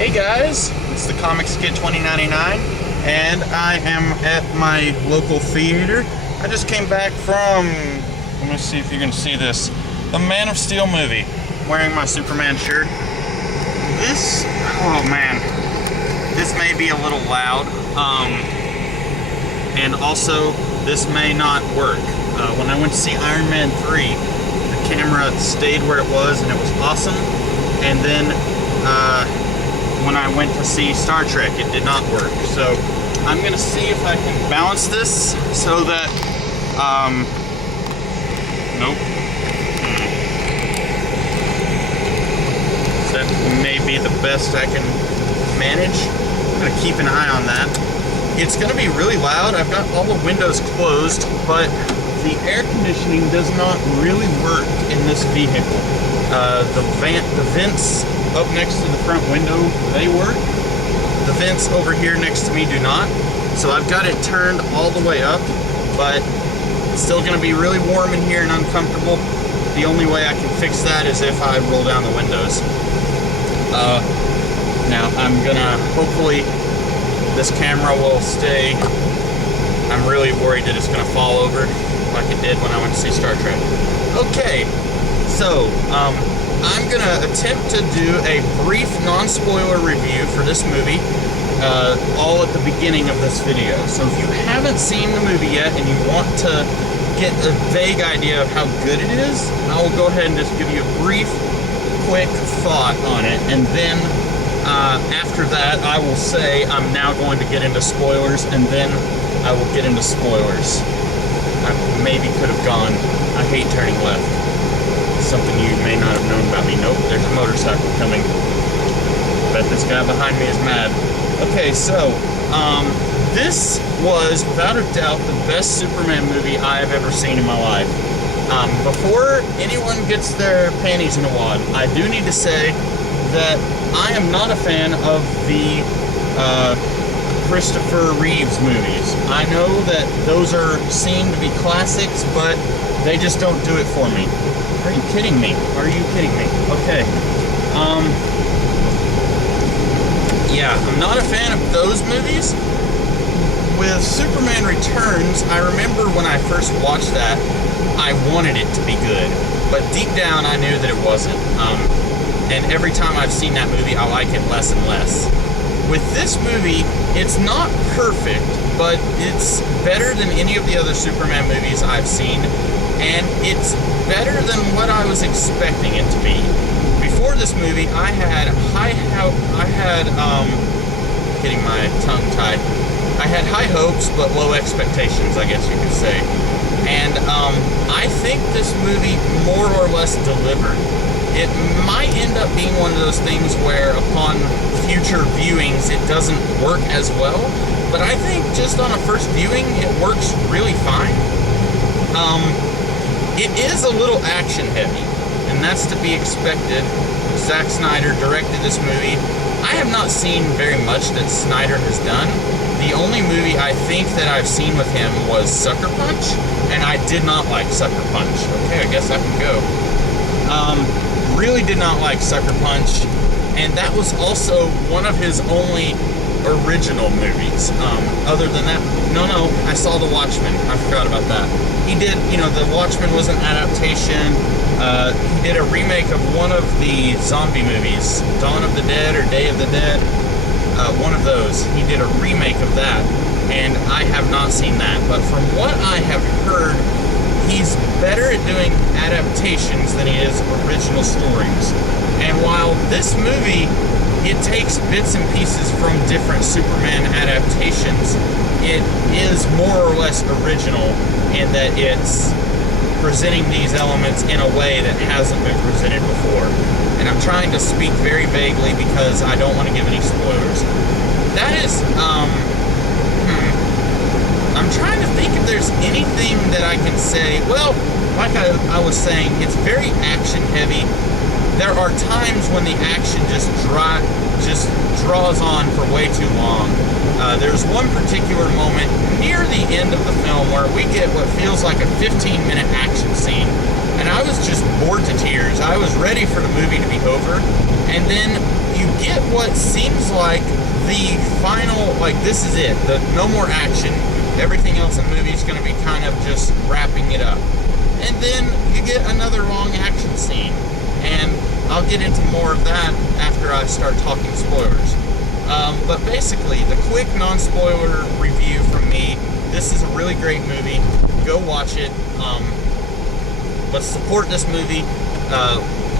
Hey guys, it's the Comics Kid 2099, and I am at my local theater. I just came back from, let me see if you can see this, the Man of Steel movie. I'm wearing my Superman shirt. This, oh man, this may be a little loud, and also this may not work. When I went to see Iron Man 3, the camera stayed where it was and it was awesome, and then when I went to see Star Trek, it did not work. So I'm gonna see if I can balance this so that, nope. So that may be the best I can manage. I'm gonna keep an eye on that. It's gonna be really loud. I've got all the windows closed, but the air conditioning does not really work in this vehicle. The vents up next to the front window, they work. The vents over here next to me do not. So I've got it turned all the way up, but it's still gonna be really warm in here and uncomfortable. The only way I can fix that is if I roll down the windows. Now I'm gonna, hopefully this camera will stay. I'm really worried that it's gonna fall over like it did when I went to see Star Trek. Okay, so I'm gonna attempt to do a brief non-spoiler review for this movie, all at the beginning of this video. So if you haven't seen the movie yet and you want to get a vague idea of how good it is, I will go ahead and just give you a brief, quick thought on it, and then after that I will say I'm now going to get into spoilers, and then I will get into spoilers. I maybe could have gone, I hate turning left. Something you may not have known about me. Nope, there's a motorcycle coming. Bet this guy behind me is mad. Okay, so, this was, without a doubt, the best Superman movie I have ever seen in my life. Before anyone gets their panties in a wad, I do need to say that I am not a fan of the, Christopher Reeves movies. I know that those are seen to be classics, but they just don't do it for me. Are you kidding me? Are you kidding me? Okay. Yeah, I'm not a fan of those movies. With Superman Returns, I remember when I first watched that, I wanted it to be good. But deep down, I knew that it wasn't. And every time I've seen that movie, I like it less and less. With this movie, it's not perfect, but it's better than any of the other Superman movies I've seen, and it's better than what I was expecting it to be. Before this movie, I had getting my tongue tied. I had high hopes, but low expectations, I guess you could say. And I think this movie more or less delivered. It might end up being one of those things where upon future viewings it doesn't work as well, but I think just on a first viewing it works really fine. It is a little action heavy, and that's to be expected. Zack Snyder directed this movie. I have not seen very much that Snyder has done. The only movie I think that I've seen with him was Sucker Punch, and I did not like Sucker Punch. Okay, I guess I can go. Really did not like Sucker Punch, and that was also one of his only original movies. Other than that, no, I saw The Watchmen. I forgot about that. He did, The Watchmen was an adaptation. He did a remake of one of the zombie movies, Dawn of the Dead or Day of the Dead. One of those. He did a remake of that, and I have not seen that. But from what I have heard, he's better at doing adaptations than he is original stories. And while this movie, it takes bits and pieces from different Superman adaptations, it is more or less original in that it's presenting these elements in a way that hasn't been presented before. And I'm trying to speak very vaguely because I don't want to give any spoilers. That is, I'm trying to think if there's anything that I can say. Well, like I was saying, it's very action heavy. There are times when the action just draws on for way too long. There's one particular moment near the end of the film where we get what feels like a 15-minute action scene, and I was just bored to tears. I was ready for the movie to be over, and then you get what seems like the final, like, this is it, the no more action. Everything else in the movie is going to be kind of just wrapping it up. And then you get another long action scene. And I'll get into more of that after I start talking spoilers. But basically, the quick non-spoiler review from me, this is a really great movie. Go watch it. Let's support this movie.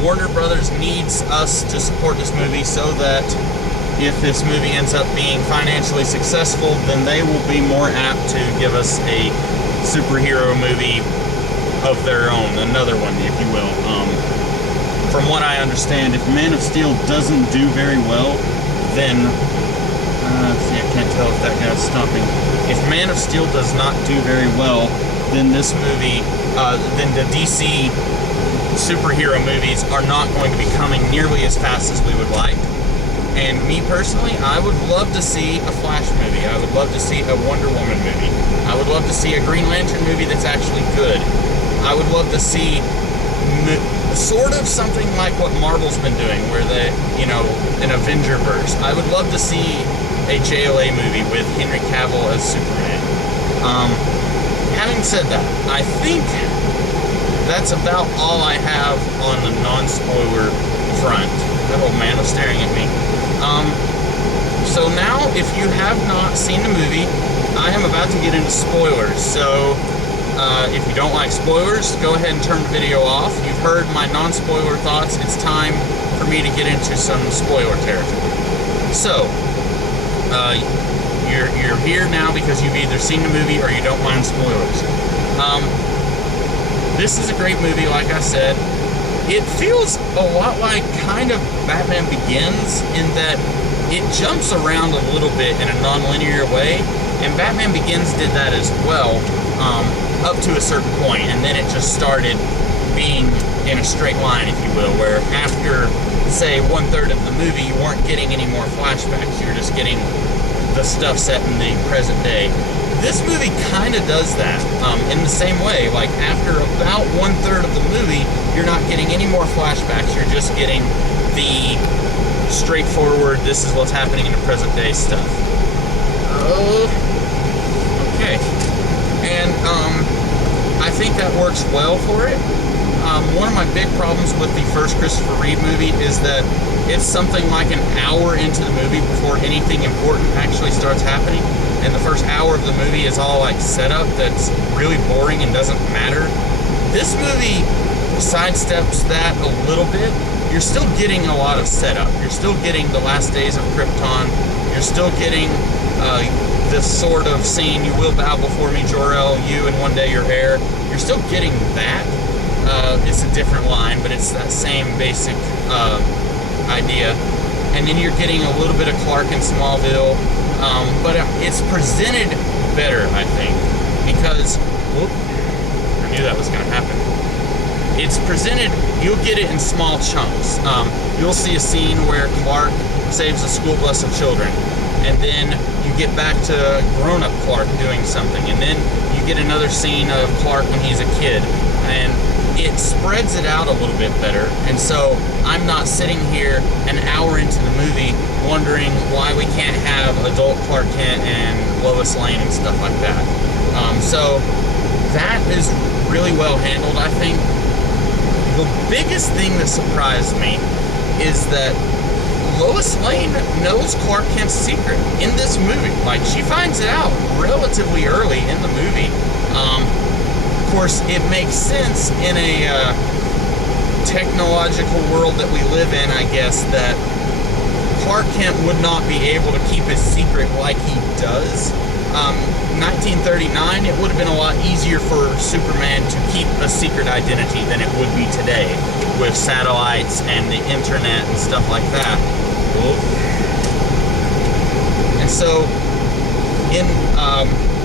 Warner Brothers needs us to support this movie so that if this movie ends up being financially successful, then they will be more apt to give us a superhero movie of their own, another one, if you will. From what I understand, if Man of Steel doesn't do very well, then see, I can't tell if that guy's stopping. If Man of Steel does not do very well, then this movie, then the DC superhero movies are not going to be coming nearly as fast as we would like. And me personally, I would love to see a Flash movie. I would love to see a Wonder Woman movie. I would love to see a Green Lantern movie that's actually good. I would love to see sort of something like what Marvel's been doing, where they, you know, an Avengerverse. I would love to see a JLA movie with Henry Cavill as Superman. Having said that, I think that's about all I have on the non-spoiler front. That old man was staring at me. So now, if you have not seen the movie, I am about to get into spoilers. So, if you don't like spoilers, go ahead and turn the video off. You've heard my non-spoiler thoughts. It's time for me to get into some spoiler territory. So, you're here now because you've either seen the movie or you don't mind spoilers. This is a great movie, like I said. It feels a lot like kind of Batman Begins in that it jumps around a little bit in a non-linear way, and Batman Begins did that as well, up to a certain point, and then it just started being in a straight line, if you will, where after, say, 1/3 of the movie, you weren't getting any more flashbacks, you're just getting the stuff set in the present day. This movie kind of does that in the same way. Like, after about 1/3 of the movie, you're not getting any more flashbacks. You're just getting the straightforward, this is what's happening in the present day stuff. Okay. And I think that works well for it. One of my big problems with the first Christopher Reeve movie is that it's something like an hour into the movie before anything important actually starts happening. And the first hour of the movie is all like setup that's really boring and doesn't matter. This movie sidesteps that a little bit. You're still getting a lot of setup. You're still getting the last days of Krypton. You're still getting this sort of scene, you will bow before me, Jor-El, you and one day your heir. You're still getting that. It's a different line, but it's that same basic idea. And then you're getting a little bit of Clark in Smallville. But it's presented better, I think, because, whoop, I knew that was going to happen. It's presented, you'll get it in small chunks. You'll see a scene where Clark saves a school bus of children, and then you get back to grown-up Clark doing something, and then you get another scene of Clark when he's a kid, and it spreads it out a little bit better. And so I'm not sitting here an hour into the movie wondering why we can't have adult Clark Kent and Lois Lane and stuff like that. So that is really well handled, I think. The biggest thing that surprised me is that Lois Lane knows Clark Kent's secret in this movie. Like, she finds it out relatively early in the movie. Of course, it makes sense in a technological world that we live in, I guess, that Clark Kent would not be able to keep his secret like he does. 1939, it would have been a lot easier for Superman to keep a secret identity than it would be today, with satellites and the internet and stuff like that. And so, in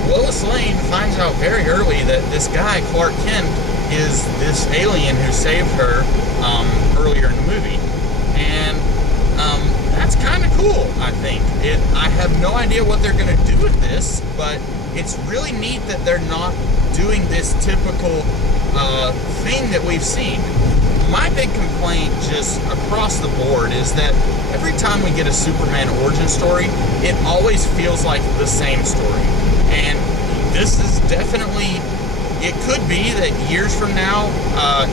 Lois Lane finds out very early that this guy, Clark Kent, is this alien who saved her earlier in the movie. And that's kind of cool, I think. I have no idea what they're going to do with this, but it's really neat that they're not doing this typical thing that we've seen. my big complaint just across the board is that every time we get a Superman origin story, it always feels like the same story. And this is definitely, it could be that years from now,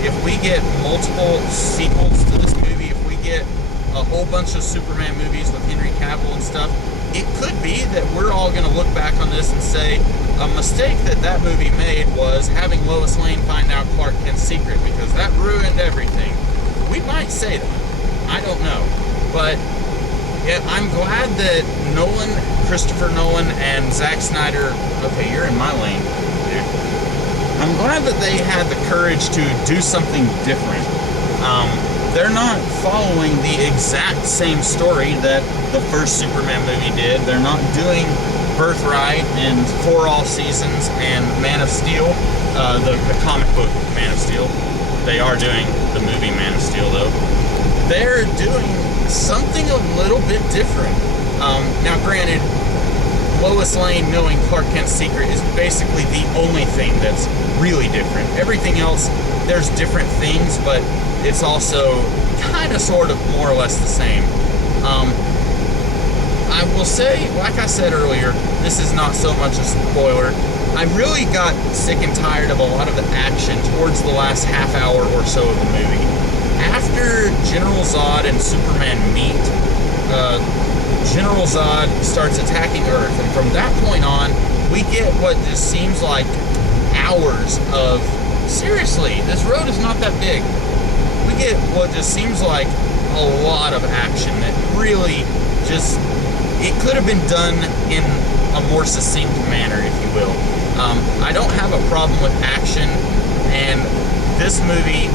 if we get multiple sequels to this movie, if we get a whole bunch of Superman movies with Henry Cavill and stuff, it could be that we're all going to look back on this and say a mistake that movie made was having Lois Lane find out Clark Kent's secret, because that ruined everything. We might say that. I don't know. But yeah, I'm glad that Christopher Nolan and Zack Snyder, okay, you're in my lane, dude. I'm glad that they had the courage to do something different. They're not following the exact same story that the first Superman movie did. They're not doing Birthright and For All Seasons and Man of Steel, the comic book Man of Steel. They are doing the movie Man of Steel, though. They're doing something a little bit different. Now, granted, Lois Lane knowing Clark Kent's secret is basically the only thing that's really different. Everything else, there's different things, but it's also kind of sort of more or less the same. I will say, like I said earlier, this is not so much a spoiler. I really got sick and tired of a lot of the action towards the last half hour or so of the movie. After General Zod and Superman meet, General Zod starts attacking Earth, and from that point on, we get what just seems like hours of, seriously, this road is not that big. We get what just seems like a lot of action that really just, it could have been done in a more succinct manner, if you will. I don't have a problem with action, and this movie,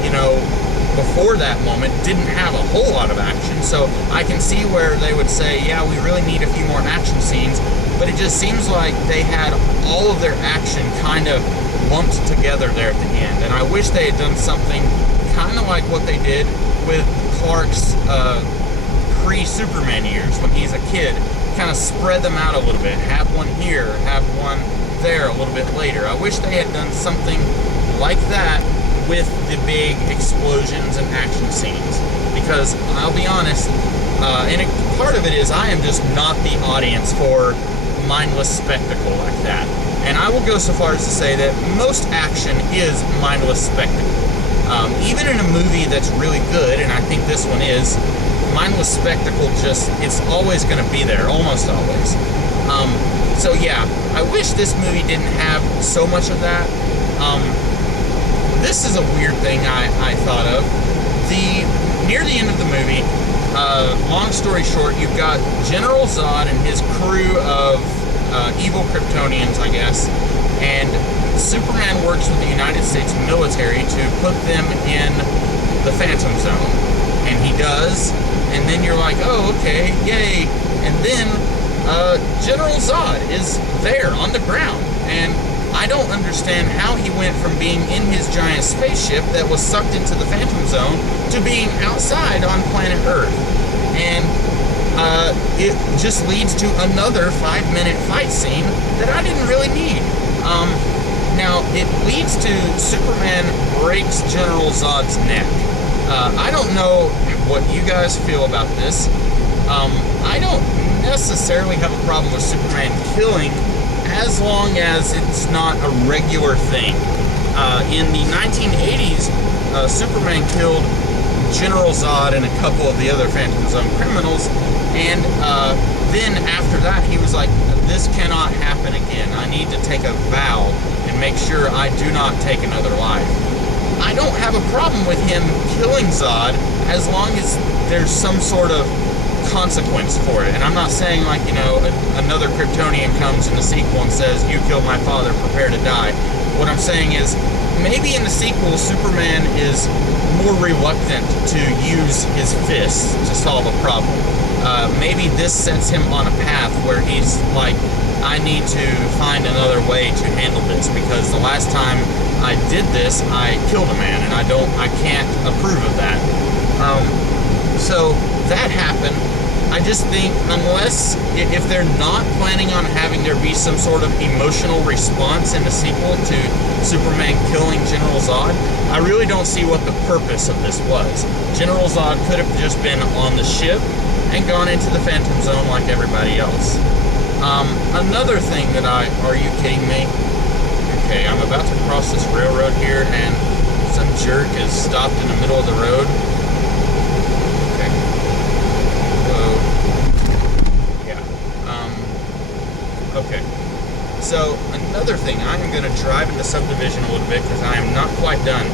before that moment, didn't have a whole lot of action, so I can see where they would say, yeah, we really need a few more action scenes, but it just seems like they had all of their action kind of lumped together there at the end, and I wish they had done something kind of like what they did with Clark's pre-Superman years, when he's a kid, kind of spread them out a little bit, have one here, have one there a little bit later. I wish they had done something like that with the big explosions and action scenes, because I'll be honest, and part of it is I am just not the audience for mindless spectacle like that, and I will go so far as to say that most action is mindless spectacle. Even in a movie that's really good, and I think this one is, mindless spectacle just, it's always going to be there, almost always. So yeah, I wish this movie didn't have so much of that. This is a weird thing I thought of. Near the end of the movie, long story short, you've got General Zod and his crew of evil Kryptonians, I guess, and Superman works with the United States military to put them in the Phantom Zone. And he does, and then you're like, oh, okay, yay. And then General Zod is there on the ground, and I don't understand how he went from being in his giant spaceship that was sucked into the Phantom Zone to being outside on planet Earth. And it just leads to another 5-minute fight scene that I didn't really need. Now, it leads to Superman breaks General Zod's neck. I don't know what you guys feel about this. I don't necessarily have a problem with Superman killing, as long as it's not a regular thing. In the 1980s, Superman killed General Zod and a couple of the other Phantom Zone criminals, and then after that he was like, this cannot happen again. I need to take a vow and make sure I do not take another life. I don't have a problem with him killing Zod as long as there's some sort of consequence for it. And I'm not saying like, another Kryptonian comes in the sequel and says, you killed my father, prepare to die. What I'm saying is, maybe in the sequel, Superman is more reluctant to use his fists to solve a problem. Maybe this sets him on a path where he's like, I need to find another way to handle this, because the last time I did this, I killed a man, and I can't approve of that. So that happened. I just think if they're not planning on having there be some sort of emotional response in the sequel to Superman killing General Zod, I really don't see what the purpose of this was. General Zod could have just been on the ship and gone into the Phantom Zone like everybody else. Another thing that are you kidding me? Okay, I'm about to cross this railroad here and some jerk is stopped in the middle of the road. Okay. Whoa. Yeah. Okay. So, another thing, I'm going to drive into subdivision a little bit because I am not quite done.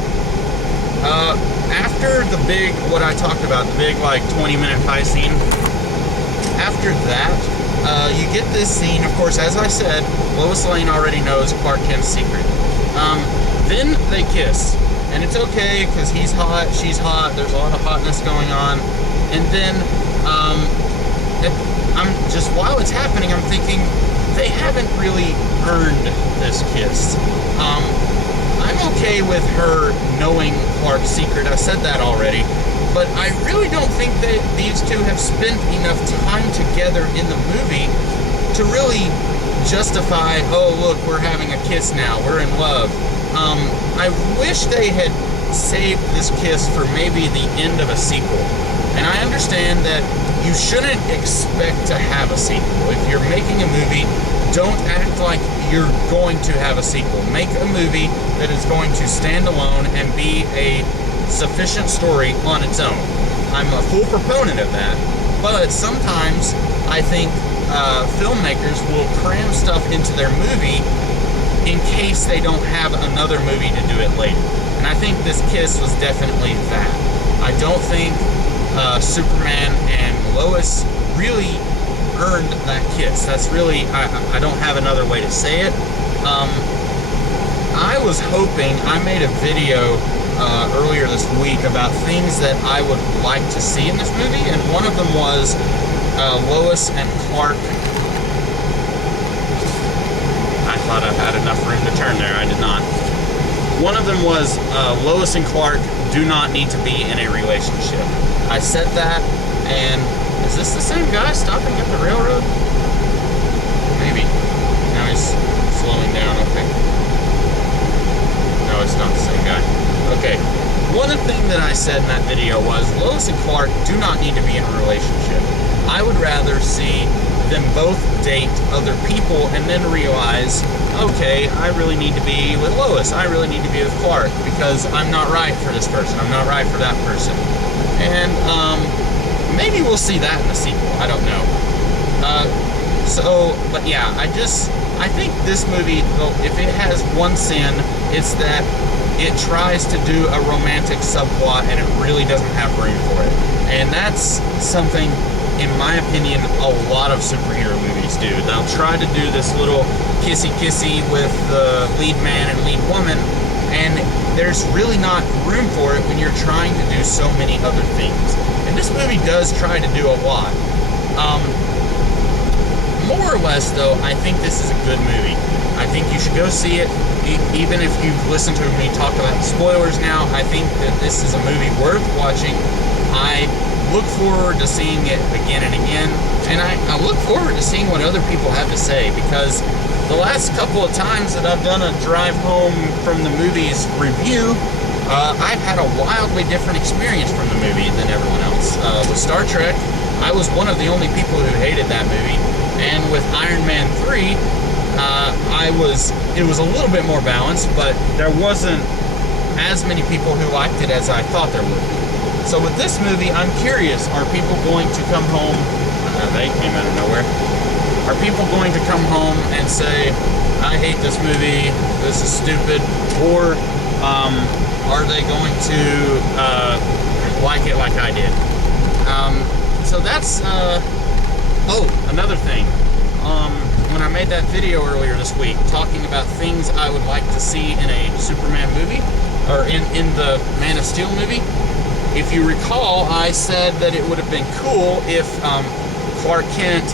After the big, what I talked about, the big, like, 20-minute fight scene, after that, you get this scene, of course, as I said, Lois Lane already knows Clark Kent's secret. Then they kiss, and it's okay, because he's hot, she's hot, there's a lot of hotness going on, and then, while it's happening, I'm thinking, they haven't really earned this kiss. I'm okay with her knowing Clark's secret, I said that already, but I really don't think that these two have spent enough time together in the movie to really justify, oh look, we're having a kiss now, we're in love. I wish they had saved this kiss for maybe the end of a sequel. And I understand that you shouldn't expect to have a sequel. If you're making a movie, don't act like you're going to have a sequel. Make a movie that is going to stand alone and be a sufficient story on its own. I'm a full proponent of that, but sometimes I think filmmakers will cram stuff into their movie in case they don't have another movie to do it later. And I think this kiss was definitely that. I don't think Superman and Lois really earned that kiss. That's really, I don't have another way to say it. I was hoping, I made a video earlier this week about things that I would like to see in this movie, and one of them was Lois and Clark. I thought I had enough room to turn there. I did not. One of them was Lois and Clark do not need to be in a relationship. I said that, and is this the same guy stopping at the railroad? Maybe. Now he's slowing down, okay. No, it's not the same guy. Okay. One thing that I said in that video was Lois and Clark do not need to be in a relationship. I would rather see them both date other people and then realize, okay, I really need to be with Lois. I really need to be with Clark because I'm not right for this person. I'm not right for that person. And maybe we'll see that in the sequel. I don't know. But yeah, I think this movie, if it has one sin, it's that it tries to do a romantic subplot and it really doesn't have room for it. And that's something, in my opinion, a lot of superhero movies do. They'll try to do this little kissy-kissy with the lead man and lead woman, and there's really not room for it when you're trying to do so many other things. And this movie does try to do a lot. More or less, though, I think this is a good movie. I think you should go see it. Even if you've listened to me talk about spoilers now, I think that this is a movie worth watching. I look forward to seeing it again and again, and I look forward to seeing what other people have to say, because the last couple of times that I've done a drive home from the movies review, I've had a wildly different experience from the movie than everyone else. With Star Trek, I was one of the only people who hated that movie, and with Iron Man 3, it was a little bit more balanced, but there wasn't as many people who liked it as I thought there would be. So with this movie, I'm curious, are people going to come home, they came out of nowhere, are people going to come home and say, I hate this movie, this is stupid, or are they going to like it like I did? So that's, another thing. When I made that video earlier this week talking about things I would like to see in a Superman movie, or in the Man of Steel movie, if you recall, I said that it would have been cool if Clark Kent,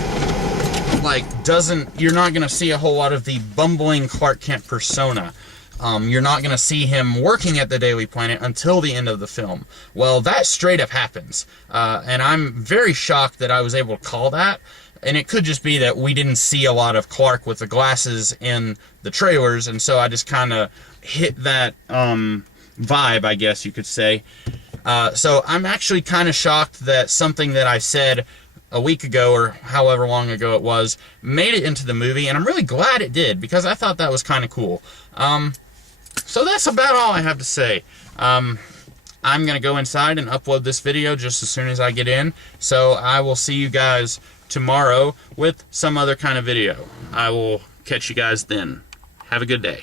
you're not going to see a whole lot of the bumbling Clark Kent persona. You're not going to see him working at the Daily Planet until the end of the film. Well, that straight up happens. And I'm very shocked that I was able to call that. And it could just be that we didn't see a lot of Clark with the glasses in the trailers, and so I just kind of hit that vibe, I guess you could say. So I'm actually kind of shocked that something that I said a week ago, or however long ago it was, made it into the movie, and I'm really glad it did, because I thought that was kind of cool. So that's about all I have to say. I'm going to go inside and upload this video just as soon as I get in, so I will see you guys tomorrow with some other kind of video. I will catch you guys then. Have a good day.